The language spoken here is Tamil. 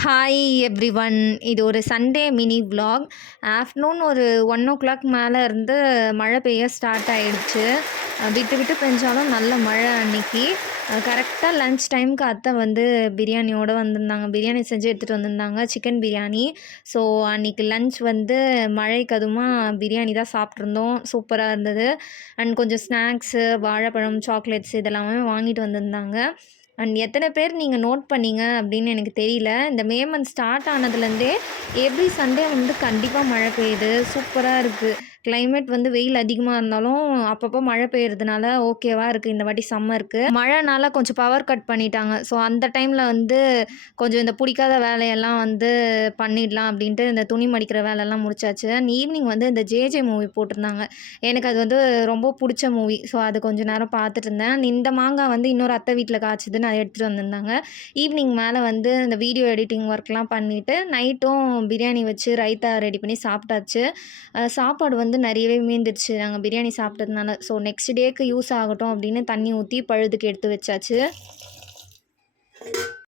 Hi everyone. இது ஒரு சண்டே மினி vlog. ஆஃப்டர்நூன் ஒரு 1 மேலே இருந்து மழை பெய்ய ஸ்டார்ட் ஆயிடுச்சு. விட்டு விட்டு பெஞ்சாலும் நல்ல மழை அன்னைக்கு. கரெக்டாக லன்ச் டைமுக்கு அத்தை வந்து பிரியாணியோடு வந்திருந்தாங்க. பிரியாணி செஞ்சு எடுத்துகிட்டு வந்திருந்தாங்க, சிக்கன் பிரியாணி. ஸோ அன்றைக்கி லன்ச் வந்து மழைக்கு அதுவுமா பிரியாணி தான் சாப்பிட்ருந்தோம். சூப்பராக இருந்தது. அண்ட் கொஞ்சம் ஸ்நாக்ஸு, வாழைப்பழம், சாக்லேட்ஸ் இதெல்லாமே வாங்கிட்டு வந்திருந்தாங்க. அண்ட் எத்தனை பேர் நீங்கள் நோட் பண்ணீங்க அப்படின்னு எனக்கு தெரியல. இந்த மே மந்த் ஸ்டார்ட் ஆனதுலேருந்தே எவ்ரி சண்டே வந்து கண்டிப்பாக மழை பெய்யுது. சூப்பராக இருக்குது. கிளைமேட் வந்து வெயில் அதிகமாக இருந்தாலும் அப்பப்போ மழை பெய்யறதுனால ஓகேவா இருக்குது. இந்த வாட்டி சம்மருக்கு மழைனால கொஞ்சம் பவர் கட் பண்ணிட்டாங்க. ஸோ அந்த டைமில் வந்து கொஞ்சம் இந்த பிடிக்காத வேலையெல்லாம் வந்து பண்ணிடலாம் அப்படின்ட்டு இந்த துணி மடிக்கிற வேலையெல்லாம் முடிச்சாச்சு. அண்ட் ஈவினிங் வந்து இந்த ஜேஜே மூவி போட்டிருந்தாங்க. எனக்கு அது வந்து ரொம்ப பிடிச்ச மூவி. ஸோ அது கொஞ்சம் நேரம் பார்த்துட்டு இருந்தேன். இந்த மாங்காய் வந்து இன்னொரு அத்தை வீட்டில் காய்ச்சிதுன்னு அதை எடுத்துகிட்டு வந்திருந்தாங்க. ஈவினிங் மேலே வந்து இந்த வீடியோ எடிட்டிங் ஒர்க்லாம் பண்ணிவிட்டு நைட்டும் பிரியாணி வச்சு ரைத்தா ரெடி பண்ணி சாப்பிட்டாச்சு. சாப்பாடு வந்து நிறையவே மீந்துருச்சு நாங்கள் பிரியாணி சாப்பிட்டதுனால. ஸோ நெக்ஸ்ட் டேக்கு யூஸ் ஆகட்டும் அப்படின்னு தண்ணி ஊற்றி பழுதுக்கு எடுத்து வச்சாச்சு.